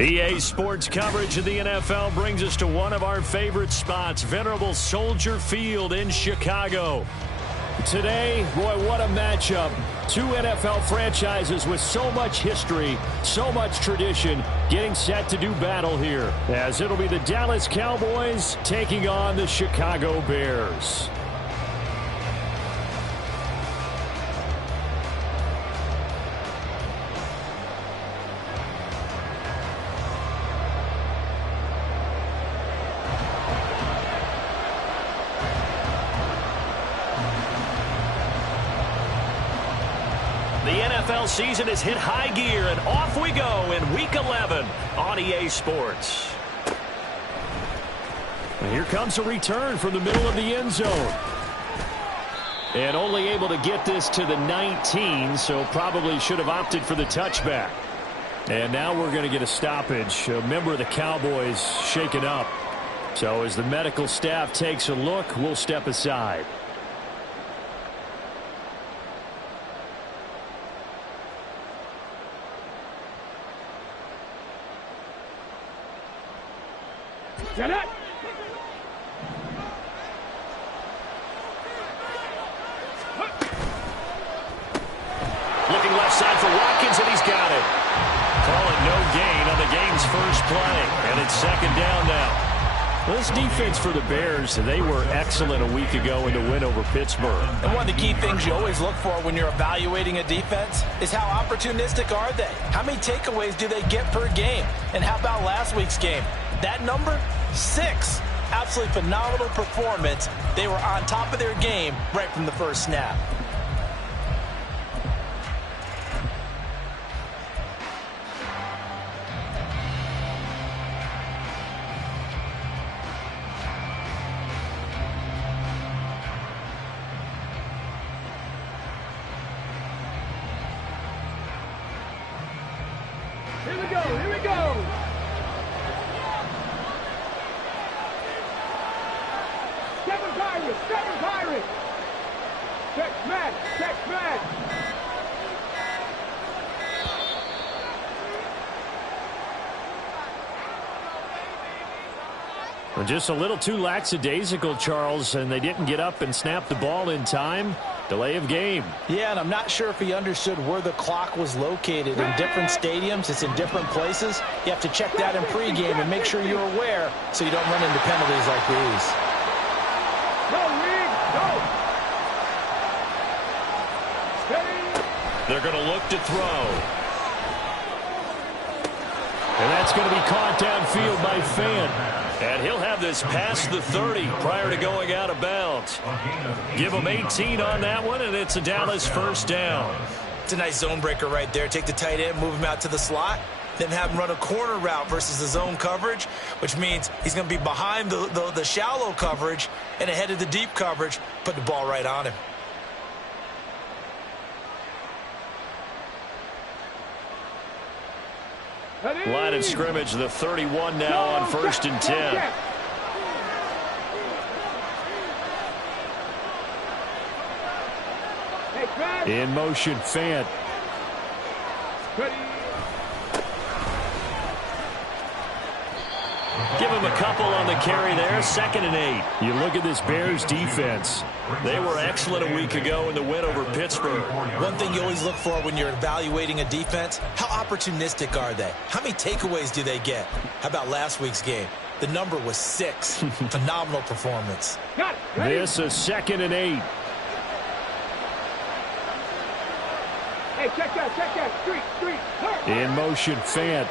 EA Sports coverage of the NFL brings us to one of our favorite spots, venerable Soldier Field in Chicago. Today, boy, what a matchup. Two NFL franchises with so much history, so much tradition, getting set to do battle here, as it'll be the Dallas Cowboys taking on the Chicago Bears. NFL season has hit high gear, and off we go in Week 11 on EA Sports. And here comes a return from the middle of the end zone. And only able to get this to the 19, so probably should have opted for the touchback. And now we're going to get a stoppage. A member of the Cowboys shaken up. So as the medical staff takes a look, we'll step aside. Get it! Looking left side for Watkins, and he's got it. Call it no gain on the game's first play, and it's second down now. Well, this defense for the Bears, they were excellent a week ago in the win over Pittsburgh. And one of the key things you always look for when you're evaluating a defense is how opportunistic are they? How many takeaways do they get per game? And how about last week's game? That number? 6. Absolutely phenomenal performance. They were on top of their game right from the first snap. Here we go, here we go! Seven Pirates! Check man! Check man! Well, just a little too lackadaisical, Charles, and they didn't get up and snap the ball in time. Delay of game. Yeah, and I'm not sure if he understood where the clock was located. In different stadiums, it's in different places. You have to check that in pregame and make sure you're aware so you don't run into penalties like these. They're going to look to throw. And that's going to be caught downfield by Fant. And he'll have this past the 30 prior to going out of bounds. Give him 18 on that one, and it's a Dallas first down. It's a nice zone breaker right there. Take the tight end, move him out to the slot, then have him run a corner route versus the zone coverage, which means he's going to be behind the shallow coverage and ahead of the deep coverage. Put the ball right on him. Line of scrimmage, the 31 now on 1st and 10. In motion, Fant. Give him a couple on the carry there. 2nd and 8. You look at this Bears defense. They were excellent a week ago in the win over Pittsburgh. One thing you always look for when you're evaluating a defense, how opportunistic are they? How many takeaways do they get? How about last week's game? The number was 6. Phenomenal performance. This is 2nd and 8. Hey, check that. Street. In motion, Fant.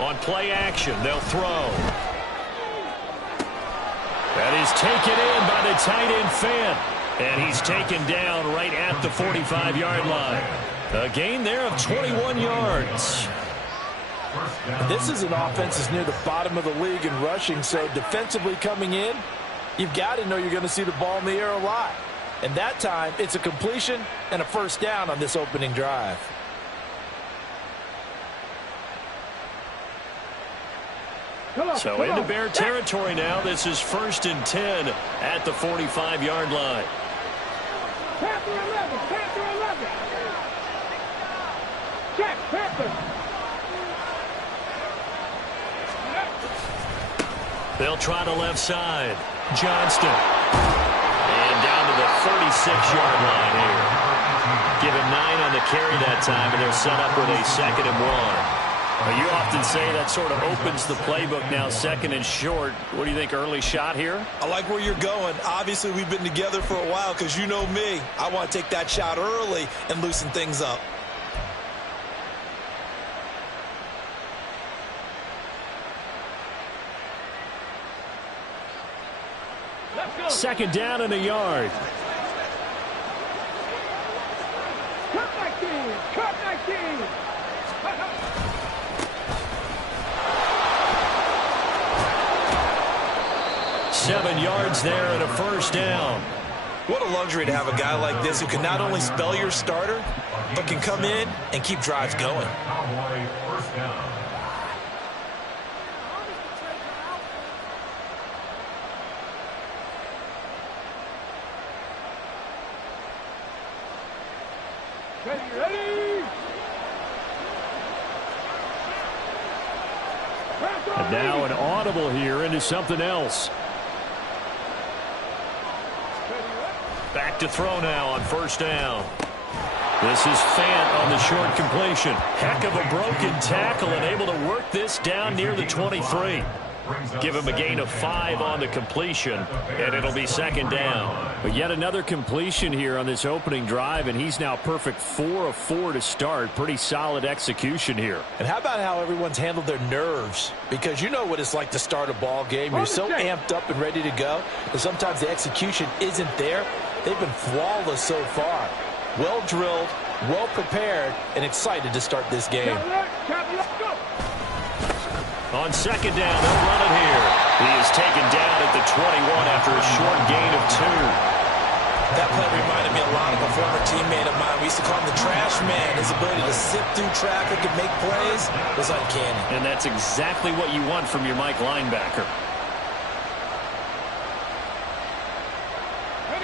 On play action, they'll throw. That is taken in by the tight end, Fant. And he's taken down right at the 45-yard line. A gain there of 21 yards. This is an offense that's near the bottom of the league in rushing, so defensively coming in, you've got to know you're going to see the ball in the air a lot. And that time, it's a completion and a first down on this opening drive. So into Bear territory now. This is 1st and 10 at the 45-yard line. Panther 11. Panther 11. Check. Panther. They'll try the left side. Johnston. And down to the 36-yard line here. Give him 9 on the carry that time, and they're set up with a 2nd and 1. You often say that sort of opens the playbook now, 2nd and short. What do you think, early shot here? I like where you're going. Obviously, we've been together for a while because you know me. I want to take that shot early and loosen things up. Second down and a yard. Cut 19. Cut 19. 7 yards there and a first down. What a luxury to have a guy like this who can not only spell your starter, but can come in and keep drives going. Ready. And now an audible here into something else. Back to throw now on first down. This is Fant on the short completion. Heck of a broken tackle and able to work this down near the 23. Give him a gain of 5 on the completion, and it'll be second down. But yet another completion here on this opening drive, and he's now perfect 4 of 4 to start. Pretty solid execution here. And how about how everyone's handled their nerves? Because you know what it's like to start a ball game. You're so amped up and ready to go, and sometimes the execution isn't there. They've been flawless so far. Well drilled, well prepared, and excited to start this game. On second down, they'll run it here. He is taken down at the 21 after a short gain of 2. That play reminded me a lot of a former teammate of mine. We used to call him the trash man. His ability to sift through traffic and make plays was uncanny. And that's exactly what you want from your Mike linebacker.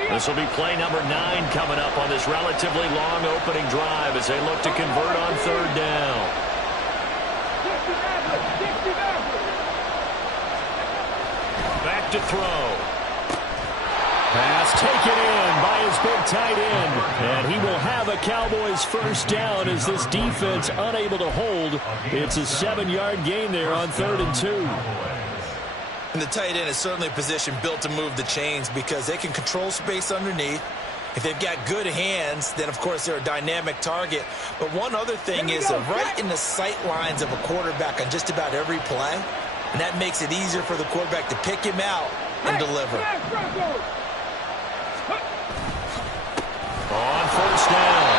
This will be play number 9 coming up on this relatively long opening drive as they look to convert on third down. Back to throw. Pass taken in by his big tight end. And he will have a Cowboys first down as this defense unable to hold. It's a 7-yard gain there on 3rd and 2. And the tight end is certainly a position built to move the chains because they can control space underneath. If they've got good hands, then, of course, they're a dynamic target. But one other thing is they're right in the sight lines of a quarterback on just about every play. And that makes it easier for the quarterback to pick him out and deliver. On first down,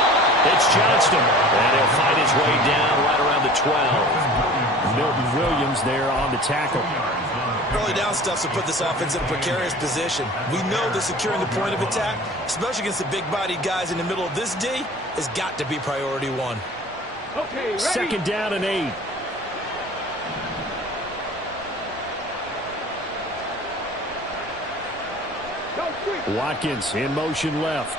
it's Johnston. And he'll fight his way down right around the 12. Milton Williams there on the tackle. Early down stuff to put this offense in a precarious position. We know that securing the point of attack, especially against the big-bodied guys in the middle of this D, has got to be priority 1. Okay, ready? Second down and 8. Watkins in motion left.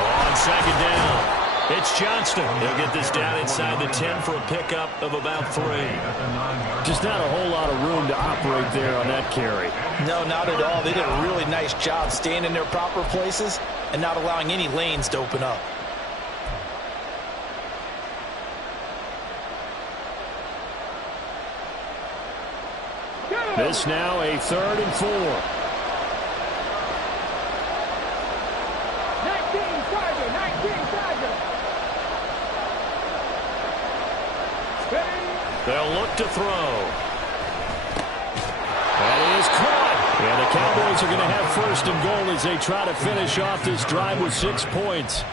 On second down, it's Johnston. He'll get this down inside the 10 for a pickup of about 3. Just not a whole lot of room to operate there on that carry. No, not at all. They did a really nice job staying in their proper places and not allowing any lanes to open up. This now a 3rd and 4. 19 Tiger, 19 Tiger. They'll look to throw. That is caught. And the Cowboys are going to have 1st and goal as they try to finish off this drive with 6 points.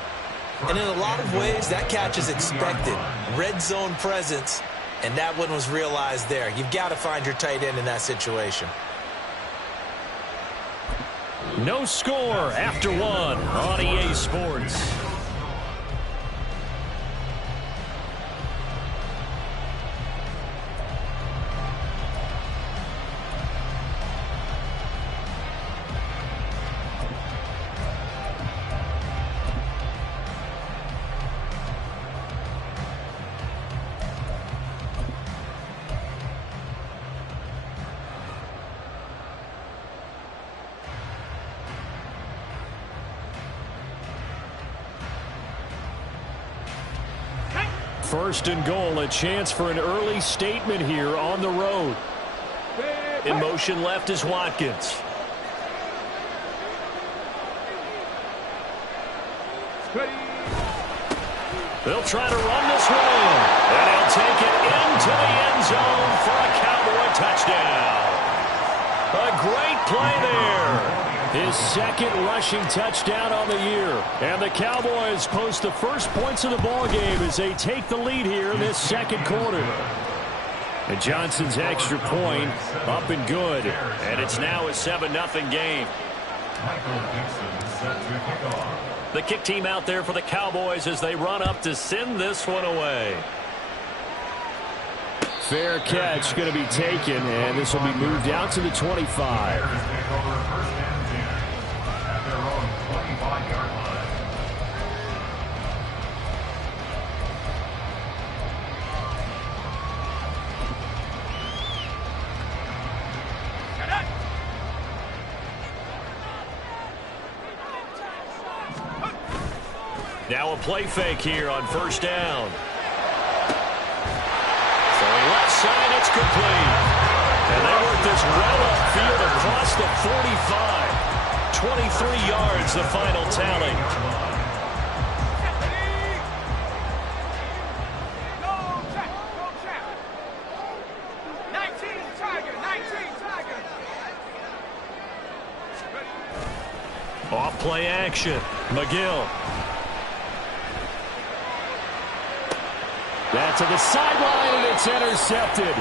And in a lot of ways, that catch is expected. Red zone presence. And that one was realized there. You've got to find your tight end in that situation. No score after 1 on EA Sports. First and goal, a chance for an early statement here on the road. In motion left is Watkins. They'll try to run this one in. And he'll take it into the end zone for a Cowboy touchdown. A great play there. His second rushing touchdown on the year. And the Cowboys post the first points of the ball game as they take the lead here in this second quarter. And Johnson's extra point up and good. And it's now a 7-0 game. The kick team out there for the Cowboys as they run up to send this one away. Fair catch going to be taken, and this will be moved out to the 25. Now a play fake here on first down. Throwing left side, it's complete. And they work this well upfield across the 45. 23 yards, the final tally. Off play action. McGill. That to the sideline, and it's intercepted.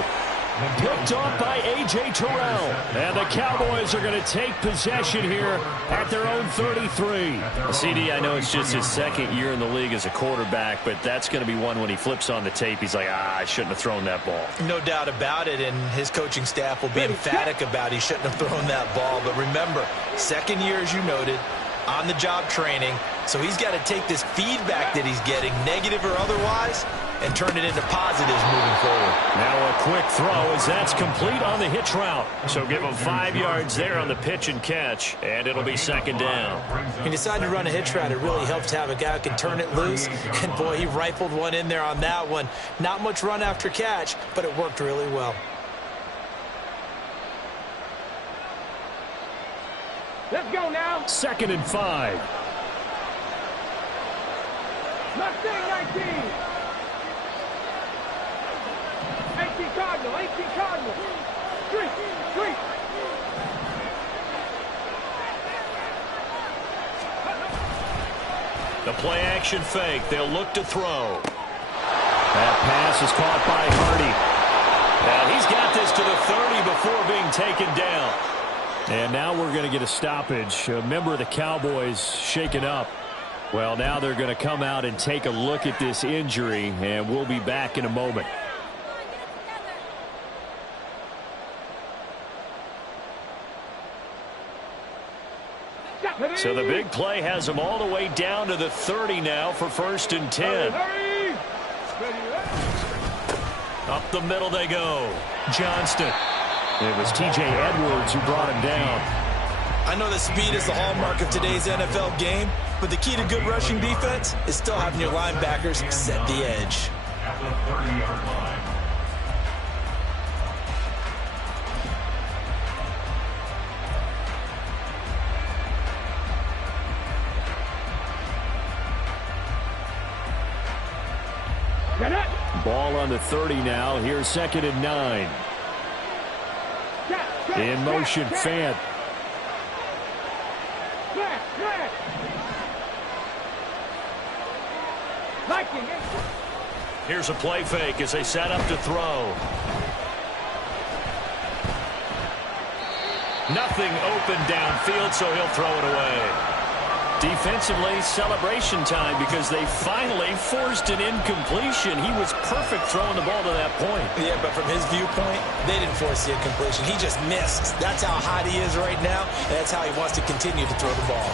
Picked off by A.J. Terrell. And the Cowboys are going to take possession here at their own 33. CD, I know it's just his second year in the league as a quarterback, but that's going to be one when he flips on the tape. He's like, I shouldn't have thrown that ball. No doubt about it, and his coaching staff will be emphatic about he shouldn't have thrown that ball. But remember, second year, as you noted, on-the-job training. So he's got to take this feedback that he's getting, negative or otherwise, and turn it into positives moving forward. Now a quick throw as that's complete on the hitch route. So give him 5 yards there on the pitch and catch, and it'll be second down. He decided to run a hitch route. It really helps to have a guy who can turn it loose. And, boy, he rifled one in there on that one. Not much run after catch, but it worked really well. Let's go now. 2nd and 5. Mustang 19. 18 Cardinal, 18 Cardinal. Street. The play action fake. They'll look to throw. That pass is caught by Hardy. And he's got this to the 30 before being taken down. And now we're going to get a stoppage. A member of the Cowboys shaken up. Well, now they're going to come out and take a look at this injury, and we'll be back in a moment. So the big play has them all the way down to the 30 now for 1st and 10. Up the middle they go. Johnston. It was T.J. Edwards who brought him down. I know that speed is the hallmark of today's NFL game, but the key to good rushing defense is still having your linebackers set the edge. At the 30-yard line. Ball on the 30 now. Here's 2nd and 9. In motion, Fant. Here's a play fake as they set up to throw. Nothing open downfield, so he'll throw it away. Defensively, celebration time because they finally forced an incompletion. He was perfect throwing the ball to that point. Yeah, but from his viewpoint, they didn't force the incompletion. He just missed. That's how hot he is right now, and that's how he wants to continue to throw the ball.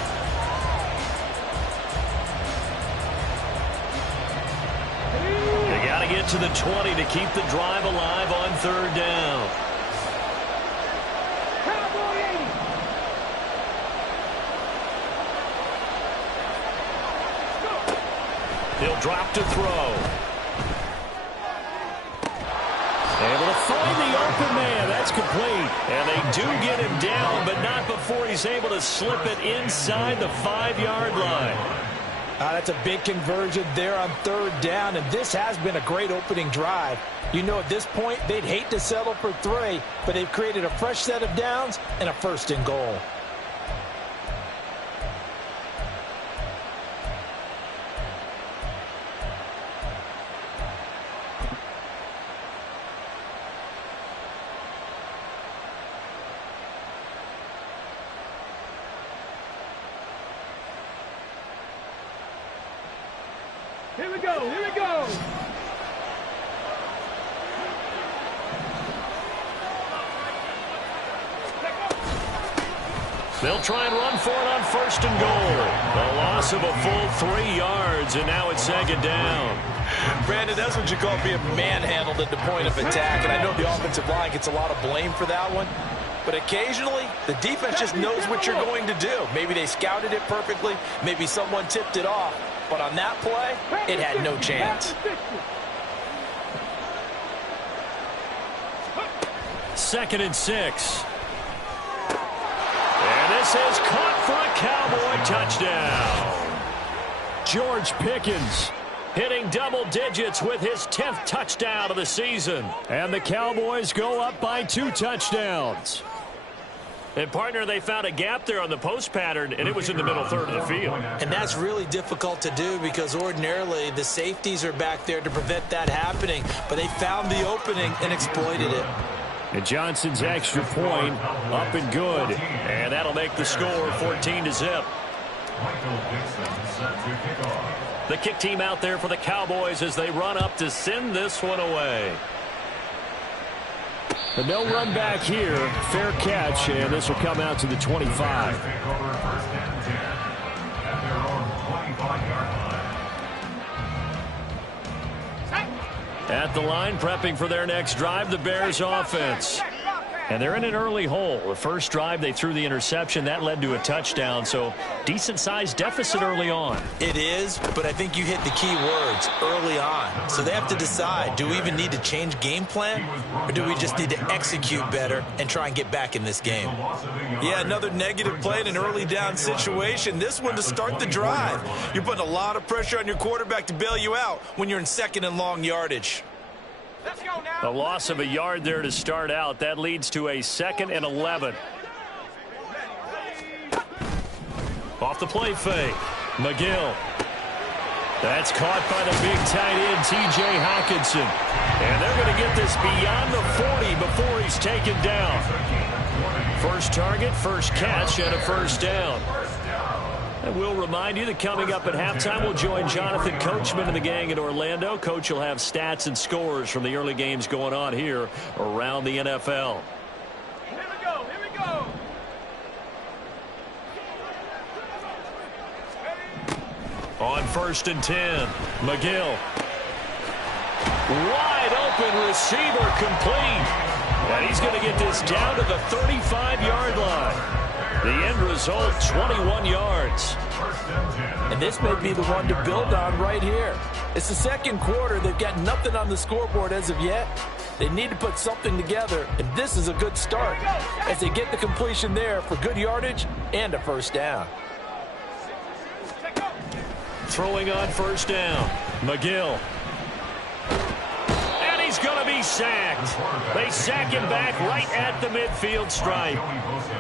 They got to get to the 20 to keep the drive alive on 3rd down. He'll drop to throw. It's complete. And they do get him down, but not before he's able to slip it inside the 5-yard line. That's a big conversion there on 3rd down, and this has been a great opening drive. You know, at this point, they'd hate to settle for 3, but they've created a fresh set of downs and a 1st and goal. Here we go, here we go. They'll try and run for it on 1st and goal. A loss of a full 3 yards, and now it's 2nd down. Brandon, that's what you call being manhandled at the point of attack, and I know the offensive line gets a lot of blame for that one. But occasionally, the defense just knows what you're going to do. Maybe they scouted it perfectly. Maybe someone tipped it off. But on that play, it had no chance. 2nd and 6. And this is caught for a Cowboy touchdown. George Pickens hitting double digits with his 10th touchdown of the season. And the Cowboys go up by 2 touchdowns. And, partner, they found a gap there on the post pattern, and it was in the middle 3rd of the field. And that's really difficult to do because ordinarily the safeties are back there to prevent that happening. But they found the opening and exploited it. And Johnson's extra point up and good. And that'll make the score 14-0. The kick team out there for the Cowboys as they run up to send this one away. But no run back here. Fair catch, and this will come out to the 25. At the line, prepping for their next drive, the Bears offense. And they're in an early hole. The first drive, they threw the interception. That led to a touchdown, so decent-sized deficit early on. It is, but I think you hit the key words, early on. So they have to decide, do we even need to change game plan, or do we just need to execute better and try and get back in this game? Yeah, another negative play in an early down situation. This one to start the drive. You're putting a lot of pressure on your quarterback to bail you out when you're in 2nd and long yardage. Let's go now. A loss of a yard there to start out. That leads to a 2nd and 11. Off the play fake. McGill. That's caught by the big tight end, T.J. Hockenson. And they're going to get this beyond the 40 before he's taken down. First target, first catch, and a 1st down. And we'll remind you that coming up at halftime, we'll join Jonathan Coachman and the gang in Orlando. Coach will have stats and scores from the early games going on here around the NFL. Here we go, here we go. On 1st and 10, McGill. Wide open receiver complete. And he's going to get this down to the 35-yard line. The end result, 21 yards. And this may be the one to build on right here. It's the 2nd quarter. They've got nothing on the scoreboard as of yet. They need to put something together, and this is a good start as they get the completion there for good yardage and a 1st down. Throwing on 1st down, McGill. And he's going to be sacked. They sack him back right at the midfield stripe.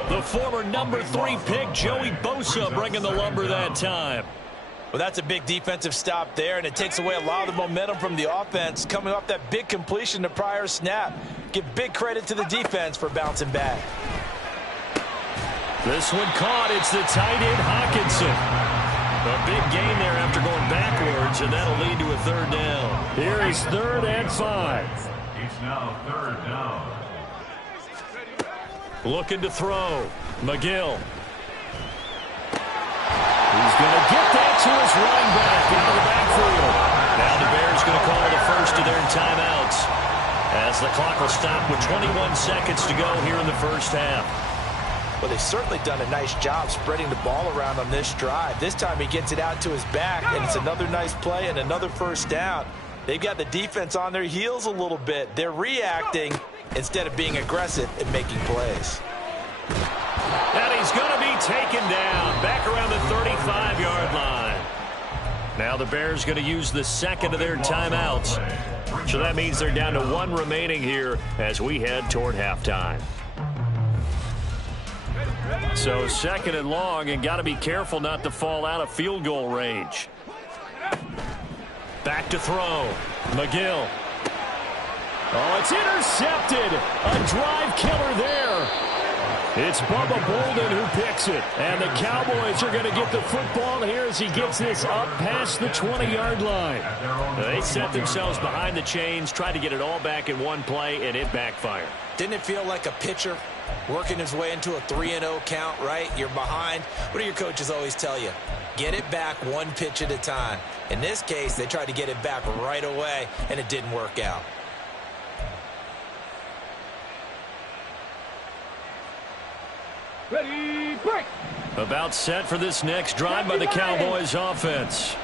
The former number 3 pick, Joey Bosa, bringing the lumber that time. Well, that's a big defensive stop there, and it takes away a lot of the momentum from the offense coming off that big completion the prior snap. Give big credit to the defense for bouncing back. This one caught. It's the tight end, Hockenson. A big gain there after going backwards, and that'll lead to a 3rd down. Here is 3rd and 5. It's now 3rd down. Looking to throw. McGill. He's going to get that to his running back out of the backfield. Now the Bears going to call the first of their timeouts as the clock will stop with 21 seconds to go here in the 1st half. Well, they've certainly done a nice job spreading the ball around on this drive. This time he gets it out to his back, and it's another nice play and another 1st down. They've got the defense on their heels a little bit. They're reacting, instead of being aggressive and making plays. And he's going to be taken down back around the 35-yard line. Now the Bears going to use the second of their timeouts. So that means they're down to one remaining here as we head toward halftime. So second and long, and got to be careful not to fall out of field goal range. Back to throw. McGill. Oh, it's intercepted. A drive killer there. It's Bubba Bolden who picks it. And the Cowboys are going to get the football here as he gets this up past the 20-yard line. They set themselves behind the chains, tried to get it all back in one play, and it backfired. Didn't it feel like a pitcher working his way into a 3-0 count, right? You're behind. What do your coaches always tell you? Get it back one pitch at a time. In this case, they tried to get it back right away, and it didn't work out. Ready, break. About set for this next drive by the Cowboys offense.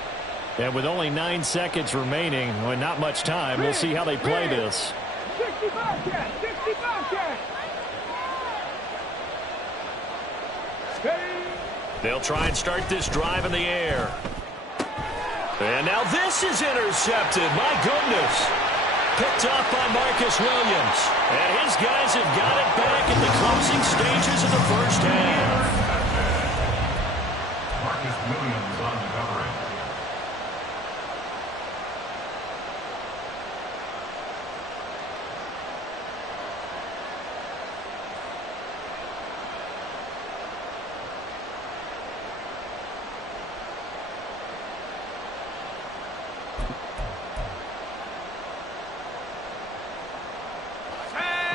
And with only 9 seconds remaining, well, not much time, we'll see how they play this. 65 catch, 65 catch. They'll try and start this drive in the air. And now this is intercepted. My goodness. Picked off by Marcus Williams. And his guys have got it back in the closing stages of the first half. Marcus Williams on the coverage.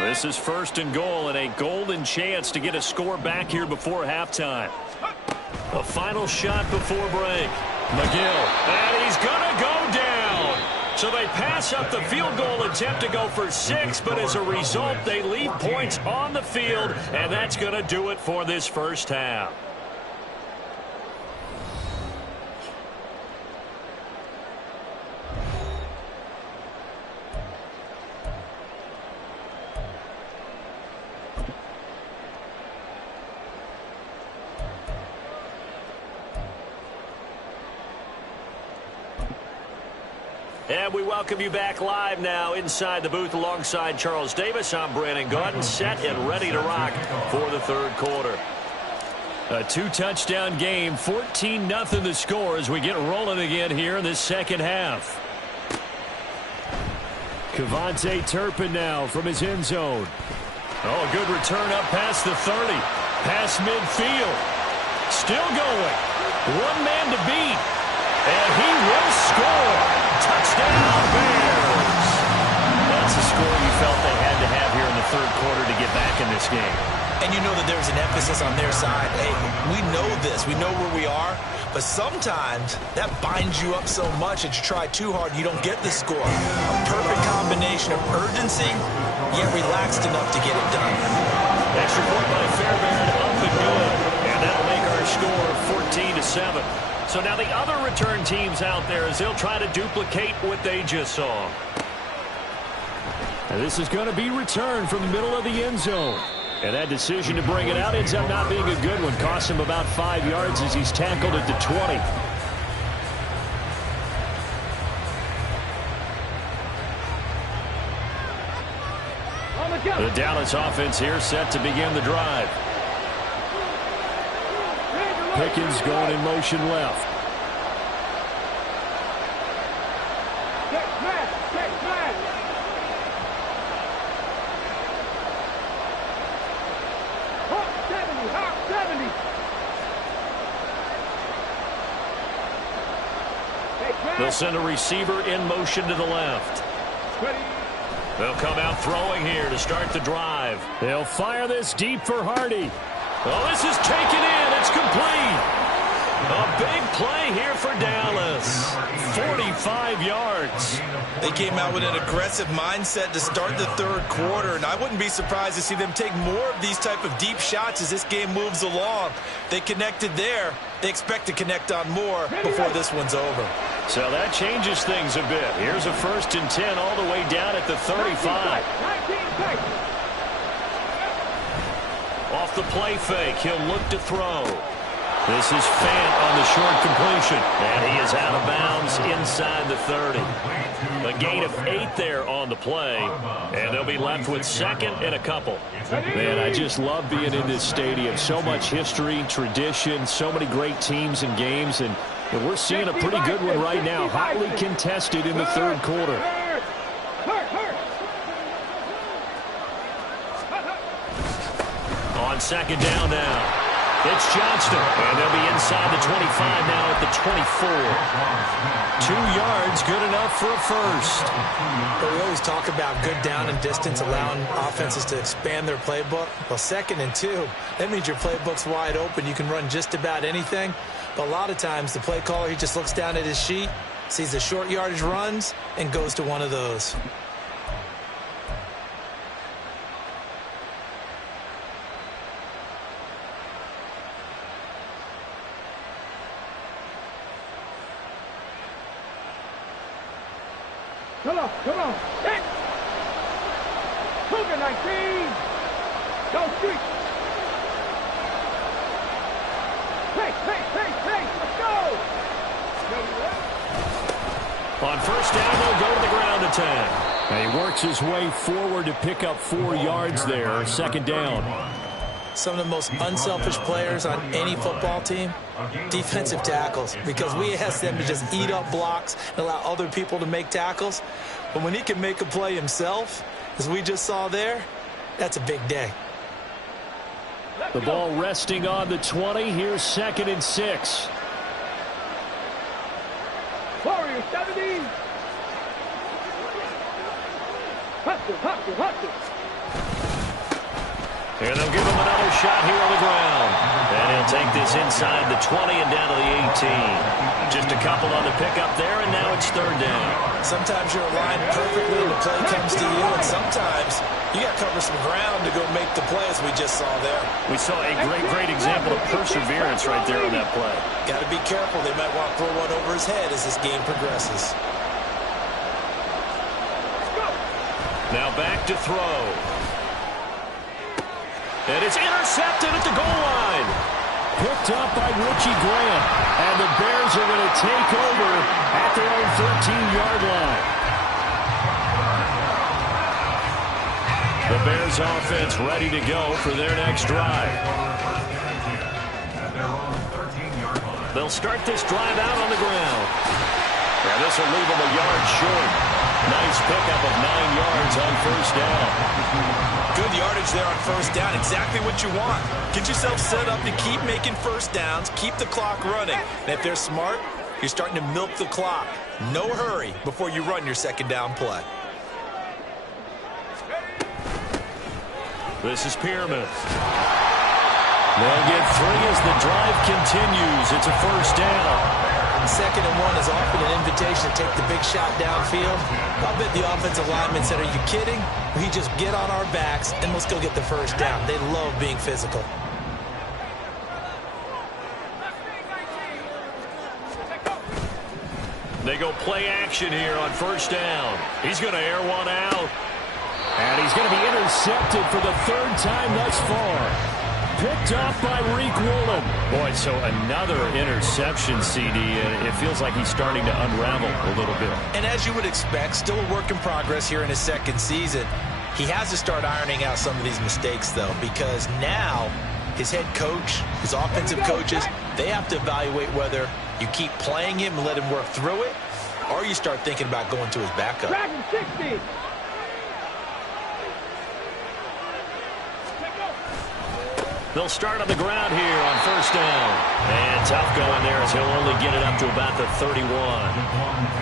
This is first and goal and a golden chance to get a score back here before halftime. A final shot before break. McGill. And he's going to go down. So they pass up the field goal attempt to go for 6, but as a result, they leave points on the field, and that's going to do it for this first half. And we welcome you back live now inside the booth alongside Charles Davis. I'm Brandon Gaudin, set and ready to rock for the third quarter. A 2-touchdown game, 14-0 the score as we get rolling again here in this second half. Kevontae Turpin now from his end zone. Oh, a good return up past the 30. Past midfield. Still going. One man to beat. And he will score. Touchdown, Bears. That's a score you felt they had to have here in the third quarter to get back in this game. And you know that there's an emphasis on their side. Hey, we know this. We know where we are. But sometimes that binds you up so much that you try too hard, you don't get the score. A perfect combination of urgency, yet relaxed enough to get it done. Extra point by Fairbairn, up and good. And that'll make our score 14-7. So now the other return teams out there as they'll try to duplicate what they just saw. And this is going to be returned from the middle of the end zone. And that decision to bring it out ends up not being a good one. Cost him about 5 yards as he's tackled at the 20. The Dallas offense here set to begin the drive. Pickens going in motion left. Check man. Hawk 70. They'll send a receiver in motion to the left. They'll come out throwing here to start the drive. They'll fire this deep for Hardy. Oh, this is taken in. It's complete. A big play here for Dallas. 45 yards. They came out with an aggressive mindset to start the third quarter, and I wouldn't be surprised to see them take more of these type of deep shots as this game moves along. They connected there. They expect to connect on more before this one's over. So that changes things a bit. Here's a 1st and 10 all the way down at the 35. 19 seconds. Off the play fake, he'll look to throw. This is Fant on the short completion. And he is out of bounds inside the 30. A gain of 8 there on the play. And they'll be left with second and a couple. Man, I just love being in this stadium. So much history, tradition, so many great teams and games. And we're seeing a pretty good one right now. Hotly contested in the third quarter. On second down now. It's Johnston, and they'll be inside the 25 now at the 24. 2 yards, good enough for a first. Well, we always talk about good down and distance, allowing offenses to expand their playbook. Well, 2nd and 2, that means your playbook's wide open. You can run just about anything. But a lot of times, the play caller, he just looks down at his sheet, sees the short yardage runs, and goes to one of those. Come on. Hit. Cougar 19. Go street. Hey. Let's go. On first down, they'll go to the ground attack. And he works his way forward to pick up 4 yards there. Second down. Some of the most unselfish players on any football team, defensive tackles, because we ask them to just eat up blocks and allow other people to make tackles. But when he can make a play himself, as we just saw there, that's a big day. The ball resting on the 20. Here's 2nd and 6. Warriors 70. Hustle. And they'll give him another shot here on the ground. And he'll take this inside the 20 and down to the 18. Just a couple on the pickup there, and now it's 3rd down. Sometimes you're aligned perfectly and the play comes to you, and sometimes you got to cover some ground to go make the play, as we just saw there. We saw a great example of perseverance right there on that play. Got to be careful. They might want to throw one over his head as this game progresses. Now back to throw. And it's intercepted at the goal line. Picked up by Richie Grant. And the Bears are going to take over at their own 13-yard line. The Bears offense ready to go for their next drive. They'll start this drive out on the ground. And this will leave them a yard short. Nice pickup of 9 yards on first down. Good yardage there on first down. Exactly what you want. Get yourself set up to keep making first downs. Keep the clock running. And if they're smart, you're starting to milk the clock. No hurry before you run your second down play. This is Pierman. They'll get 3 as the drive continues. It's a first down. 2nd and 1 is often an invitation to take the big shot downfield. I bet the offensive lineman said, are you kidding? We just get on our backs and let's go get the first down. They love being physical. They go play action here on first down. He's going to air one out. And he's going to be intercepted for the 3rd time thus far. Picked up by Reek Woolen. Boy, so another interception, CD, and it feels like he's starting to unravel a little bit. And as you would expect, still a work in progress here in his 2nd season. He has to start ironing out some of these mistakes, though, because now his head coach, his offensive coaches, they have to evaluate whether you keep playing him and let him work through it, or you start thinking about going to his backup. Dragon 60. They'll start on the ground here on first down. And tough going there as he'll only get it up to about the 31.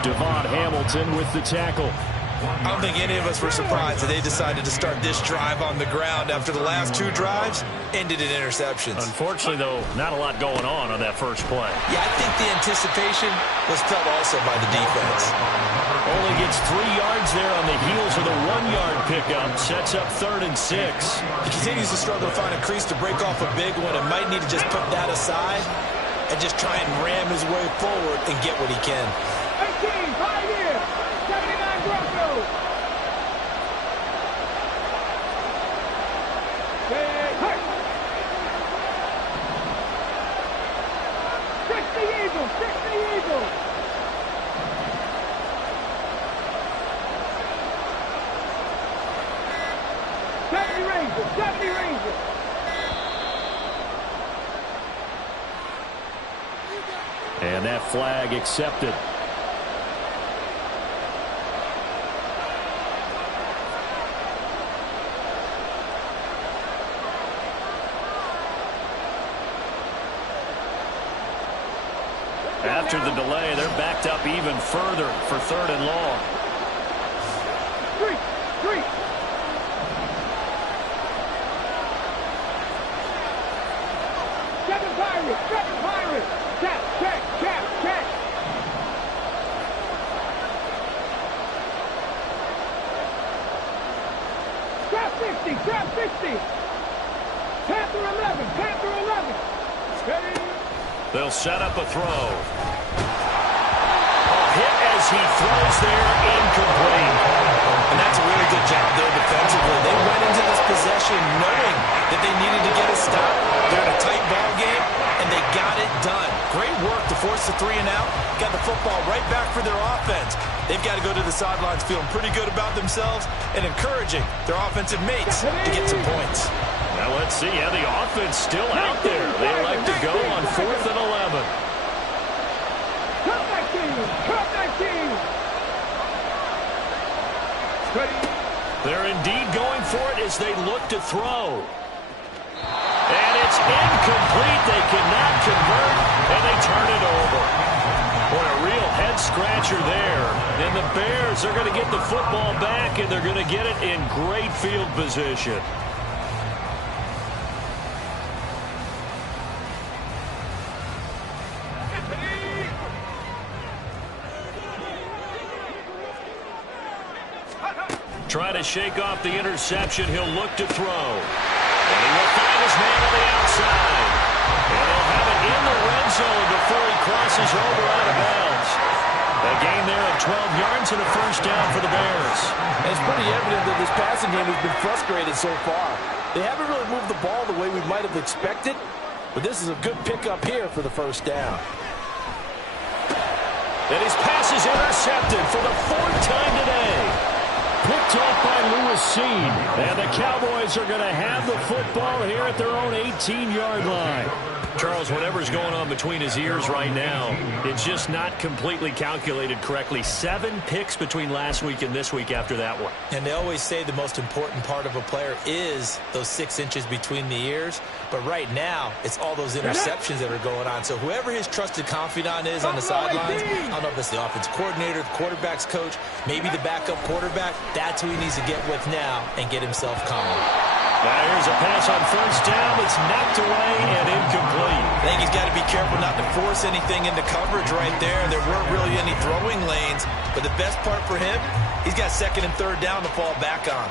Devon Hamilton with the tackle. I don't think any of us were surprised that they decided to start this drive on the ground after the last 2 drives ended in interceptions. Unfortunately, though, not a lot going on that first play. Yeah, I think the anticipation was felt also by the defense. Only gets 3 yards there on the heels of the 1-yard pickup. Sets up 3rd and 6. He continues to struggle to find a crease to break off a big one and might need to just put that aside and just try and ram his way forward and get what he can. 18, Pioneer, 79 Broncos. Eagles. 60 Eagles. Rangers. 70 Rangers. And that flag accepted. After the delay, they're backed up even further for 3rd and long. Three. Seven Pirates. Check. Trap 60. Panther 11. Ready? They'll set up a throw. A hit as he throws there, incomplete. And that's a really good job there defensively. They went into this possession knowing that they needed to get a stop. They're in a tight ball game, and they got it done. Great work to force the 3 and out. Got the football right back for their offense. They've got to go to the sidelines feeling pretty good about themselves and encouraging their offensive mates to get some points. Now let's see how the offense still out there. They like to go on 4th and 11. Cut that team. They're indeed going for it as they look to throw. And it's incomplete. They cannot convert, and they turn it over. Boy, a real head-scratcher there. And the Bears are going to get the football back, and they're going to get it in great field position. Trying to shake off the interception. He'll look to throw. And he will find his man on the outside. And he'll have it in the red zone before he crosses over out of bounds. A gain there of 12 yards and a first down for the Bears. And it's pretty evident that this passing game has been frustrated so far. They haven't really moved the ball the way we might have expected, but this is a good pickup here for the first down. And his pass is intercepted for the 4th time today. Picked off by Lewis Cine. And the Cowboys are going to have the football here at their own 18-yard line. Charles, whatever's going on between his ears right now, it's just not completely calculated correctly. 7 picks between last week and this week after that one. And they always say the most important part of a player is those 6 inches between the ears. But right now, it's all those interceptions that are going on. So whoever his trusted confidant is on the sidelines, I don't know if it's the offensive coordinator, the quarterback's coach, maybe the backup quarterback, that's who he needs to get with now and get himself calm. Now here's a pass on first down. It's knocked away and incomplete. I think he's got to be careful not to force anything into coverage right there. There weren't really any throwing lanes. But the best part for him, he's got 2nd and 3rd down to fall back on.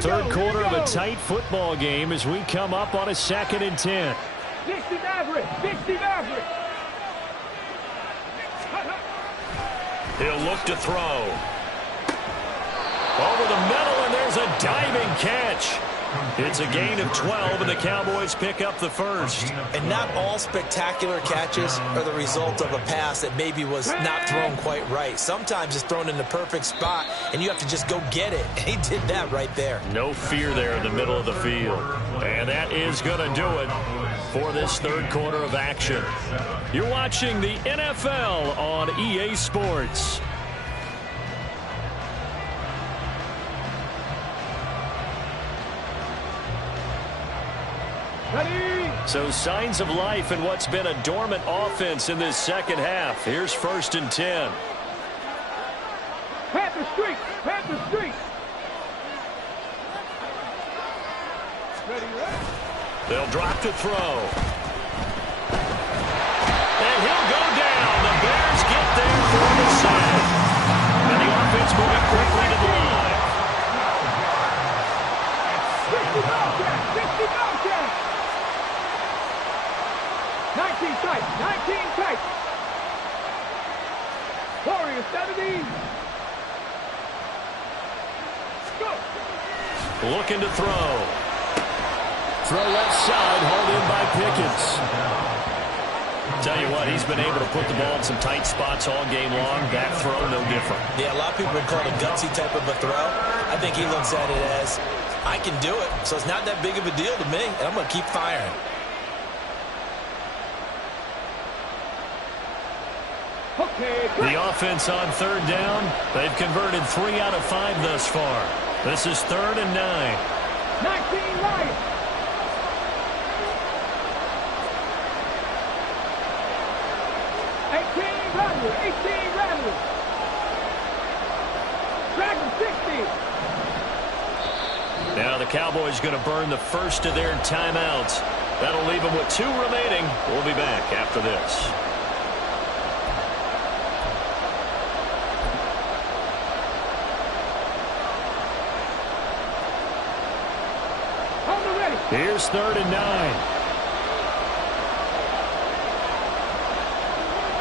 Third quarter of a tight football game as we come up on a 2nd and 10. 60 Maverick. He'll look to throw. Over the middle, and there's a diving catch. It's a gain of 12, and the Cowboys pick up the first. And not all spectacular catches are the result of a pass that maybe was not thrown quite right. Sometimes it's thrown in the perfect spot, and you have to just go get it. And he did that right there. No fear there in the middle of the field. And that is going to do it for this third quarter of action. You're watching the NFL on EA Sports. So signs of life in what's been a dormant offense in this second half. Here's 1st and 10. Panther streak. They'll drop to throw. And he'll go down. The Bears get there for the sack. And the offense moving quickly to the line. 60 Bobcat. tight. 19 tight. Warriors 70. Go. Looking to throw. Throw left side, hauled in by Pickens. Tell you what, he's been able to put the ball in some tight spots all game long. That throw, no different. Yeah, a lot of people would call it a gutsy type of a throw. I think he looks at it as, I can do it, so it's not that big of a deal to me, and I'm going to keep firing. Okay, the offense on third down. They've converted 3 out of 5 thus far. This is 3rd and 9. 19 Lions. Rattler. 18 Rattler. Dragon 60. Now the Cowboys going to burn the first of their timeouts. That'll leave them with 2 remaining. We'll be back after this. Here's 3rd and 9.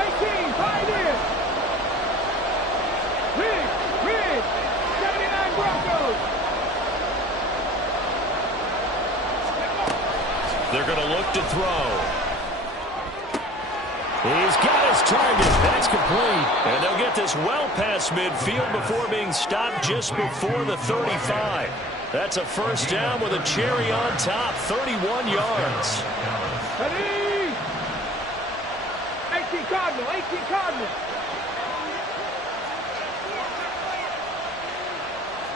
18, tied in. Ridge, 79 Broncos. They're going to look to throw. He's got his target. That's complete. And they'll get this well past midfield before being stopped just before the 35. That's a first down with a cherry on top, 31 yards. Ready? 18 Cardinal, 18 Cardinal.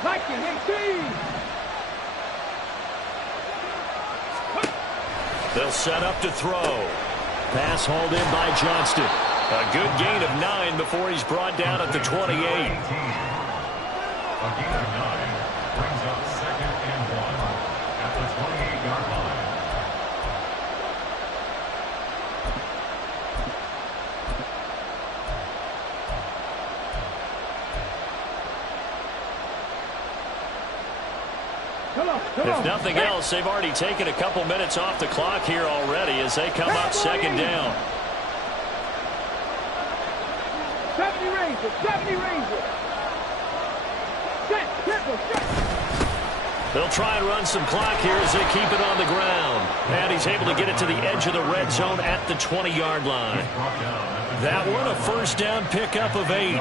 Vikings, 18. They'll set up to throw. Pass hauled in by Johnston. A good gain of 9 before he's brought down at the 28. A gain of 9 brings up 2nd and 1 at the 28-yard line. If nothing else, they've already taken a couple minutes off the clock here already as they come up 2nd down. 70 Razor, 70 Razor. Set, triple, set. They'll try and run some clock here as they keep it on the ground. And he's able to get it to the edge of the red zone at the 20-yard line. That one, a first down pickup of 8.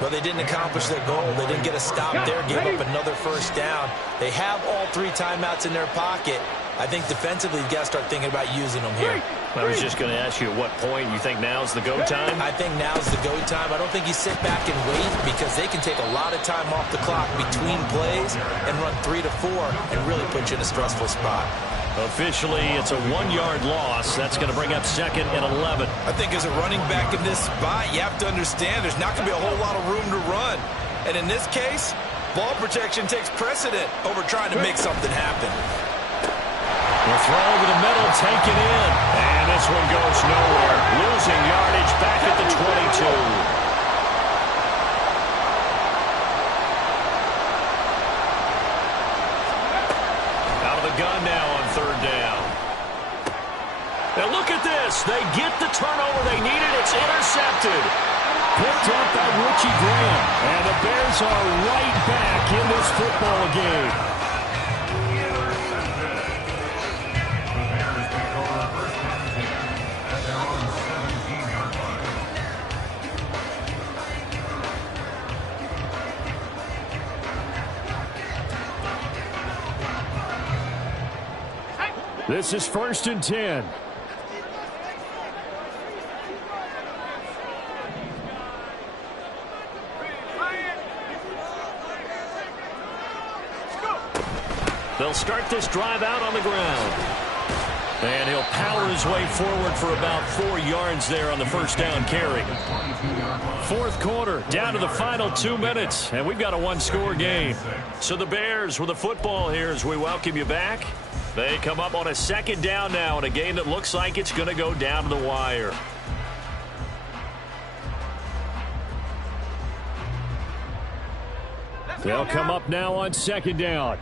Well, they didn't accomplish their goal. They didn't get a stop there, gave up another first down. They have all 3 timeouts in their pocket. I think defensively, you've got to start thinking about using them here. I was just going to ask you at what point you think now's the go time? I think now's the go time. I don't think you sit back and wait because they can take a lot of time off the clock between plays and run 3 to 4 and really put you in a stressful spot. Officially, it's a 1-yard loss. That's going to bring up 2nd and 11. I think as a running back in this spot, you have to understand there's not going to be a whole lot of room to run. And in this case, ball protection takes precedent over trying to make something happen. The throw to the middle, taken in. And this one goes nowhere. Losing yardage back at the 22. Gun now on 3rd down. Now look at this. They get the turnover they needed. It's intercepted. Picked up by Richie Graham. And the Bears are right back in this football game. The Bears take over first and 10 at their own 17-yard line. This is 1st and 10. They'll start this drive out on the ground. And he'll power his way forward for about 4 yards there on the first down carry. 4th quarter, down to the final 2 minutes, and we've got a 1-score game. So the Bears with the football here as we welcome you back. They come up on a 2nd down now in a game that looks like it's going to go down to the wire. They'll come up now on 2nd down.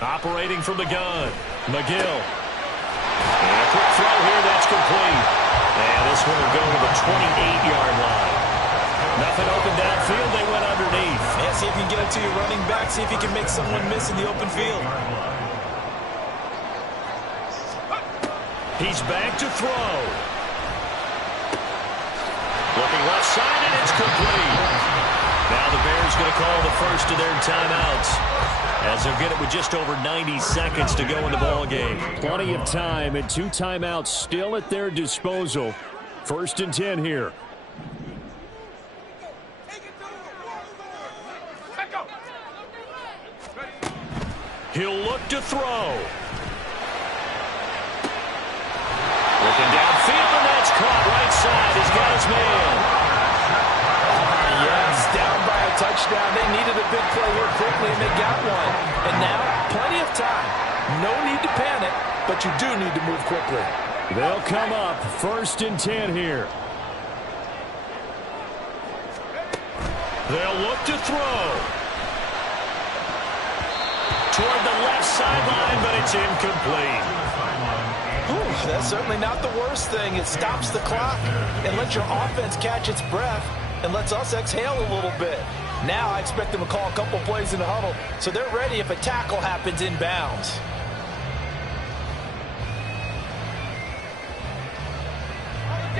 Operating from the gun, McGill. And a quick throw here, that's complete. And this one will go to the 28-yard line. Nothing open downfield, they went underneath. Yeah, see if you can get it to your running back. See if you can make someone miss in the open field. He's back to throw. Looking left side, and it's complete. Now the Bears going to call the first of their timeouts, as they'll get it with just over 90 seconds to go in the ball game. Plenty of time and 2 timeouts still at their disposal. 1st and 10 here. He'll look to throw. Looking downfield, and that's caught right side. He's got his man. Yes, down by a touchdown. They needed a big play here quickly, and they got one. And now, plenty of time. No need to panic, but you do need to move quickly. They'll come up 1st and 10 here. They'll look to throw. Toward the left sideline, but it's incomplete. Ooh, that's certainly not the worst thing. It stops the clock and lets your offense catch its breath and lets us exhale a little bit. Now I expect them to call a couple plays in the huddle so they're ready if a tackle happens inbounds.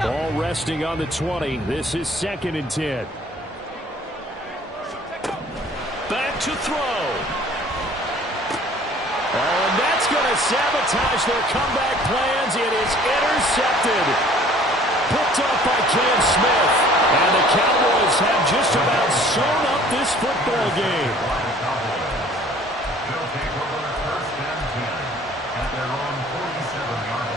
Ball resting on the 20. This is 2nd and 10. Back to throw. Oh, and that's going to sabotage their comeback plans. It is intercepted. Picked up by Cam Smith. And the Cowboys have just about sewn up this football game. They'll take over 1st and 10 at their own 47-yard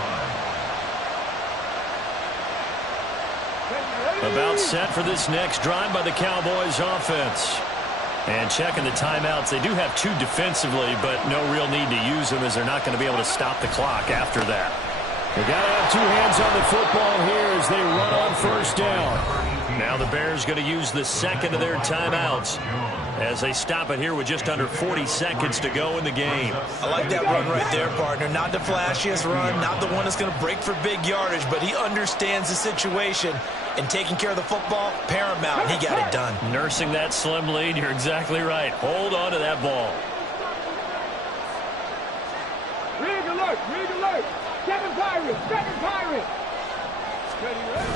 line. About set for this next drive by the Cowboys offense. And checking the timeouts, they do have 2 defensively, but no real need to use them as they're not going to be able to stop the clock after that. They got to have 2 hands on the football here as they run on 1st down. Now the Bears going to use the 2nd of their timeouts as they stop it here with just under 40 seconds to go in the game. I like that run right there, partner. Not the flashiest run, not the one that's going to break for big yardage, but he understands the situation. And taking care of the football, paramount. He got it done. Nursing that slim lead, you're exactly right. Hold on to that ball. Rig alert, rig alert. 7 Pirates, 7 Pirates. Ready, ready.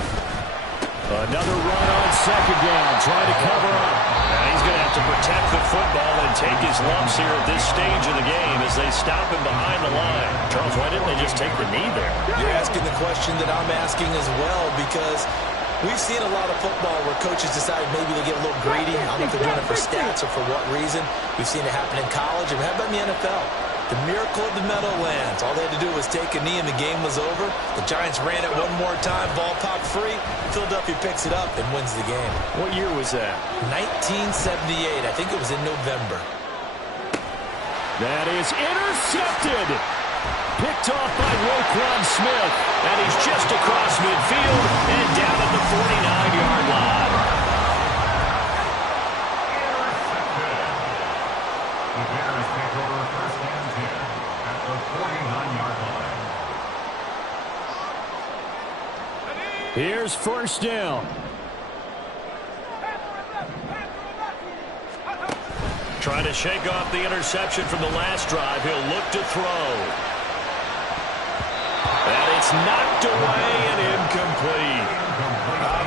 Another run on 2nd down, trying to cover up. And he's going to have to protect the football and take his lumps here at this stage of the game as they stop him behind the line. Charles, why didn't they just take the knee there? You're asking the question that I'm asking as well, because we've seen a lot of football where coaches decide maybe they get a little greedy. I don't know if they're doing it for stats or for what reason. We've seen it happen in college. And how about in the NFL? The miracle of the Meadowlands. All they had to do was take a knee and the game was over. The Giants ran it one more time. Ball popped free. Philadelphia picks it up and wins the game. What year was that? 1978. I think it was in November. That is intercepted. Picked off by Roquan Smith. And he's just across midfield and down at the 49-yard line. The Bears take over 1st and 10 at the 49-yard line. Here's 1st down. Trying to shake off the interception from the last drive. He'll look to throw. And it's knocked away and incomplete.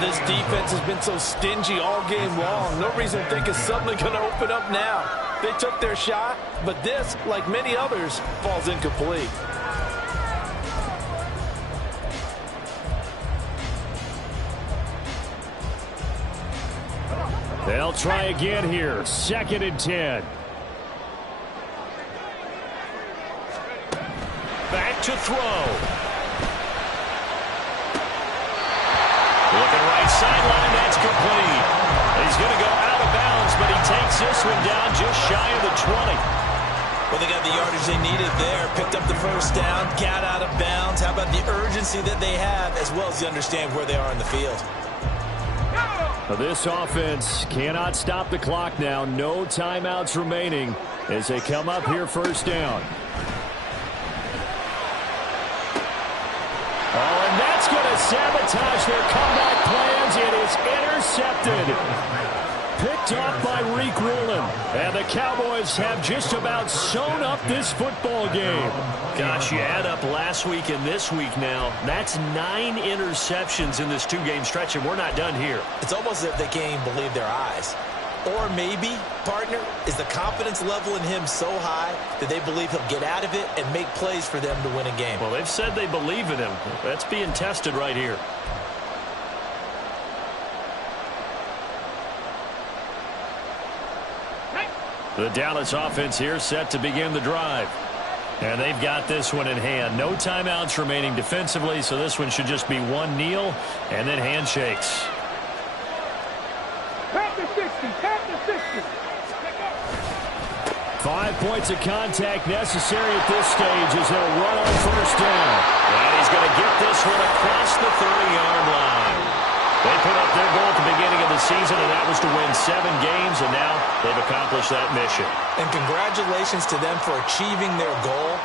This defense has been so stingy all game long. No reason to think it's suddenly going to open up now. They took their shot, but this, like many others, falls incomplete. They'll try again here. 2nd and 10. Back to throw. Looking right sideline, that's complete. He's going to go out of bounds, but he takes this one down just shy of the 20. Well, they got the yardage they needed there. Picked up the 1st down, got out of bounds. How about the urgency that they have, as well as they understand where they are in the field? This offense cannot stop the clock now. No timeouts remaining. as they come up here first down. Oh, and that's going to sabotage their comeback plans. It is intercepted. Picked off by Riq Woolen. And the Cowboys have just about sewn up this football game. Gosh, you add up last week and this week now. That's 9 interceptions in this 2-game stretch, and we're not done here. It's almost as if they can't even believe their eyes. Or maybe, partner, is the confidence level in him so high that they believe he'll get out of it and make plays for them to win a game. Well, they've said they believe in him. That's being tested right here. The Dallas offense here set to begin the drive. And they've got this one in hand. No timeouts remaining defensively, so this one should just be one kneel and then handshakes. Tap the 60, tap the 60. 5 points of contact necessary at this stage as they'll run on first down. And he's going to get this one across the 30-yard line. They put up their goal at the beginning of the season, and that was to win 7 games, and now they've accomplished that mission. And congratulations to them for achieving their goal.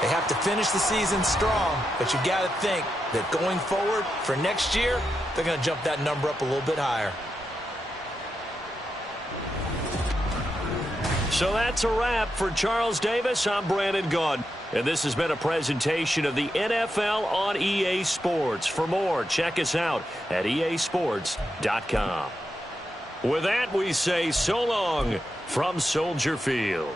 They have to finish the season strong, but you've got to think that going forward for next year, they're going to jump that number up a little bit higher. So that's a wrap for Charles Davis. I'm Brandon Gaudin. And this has been a presentation of the NFL on EA Sports. For more, check us out at easports.com. With that, we say so long from Soldier Field.